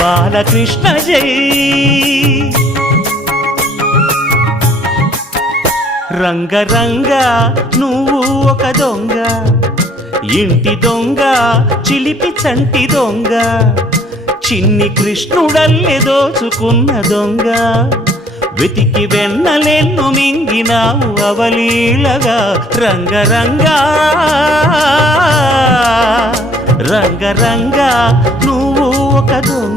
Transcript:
బాలకృష్ణ జై. రంగరంగ నువ్వు ఒక దొంగ, ఇంటి దొంగ చిలిపి చంటి దొంగ, చిన్ని కృష్ణుడల్లె దోచుకున్న దొంగ, వెతికి వెన్నలెన్ను మింగినావు అవలీలగా. రంగరంగా రంగరంగా నువ్వు ఒక దొంగ.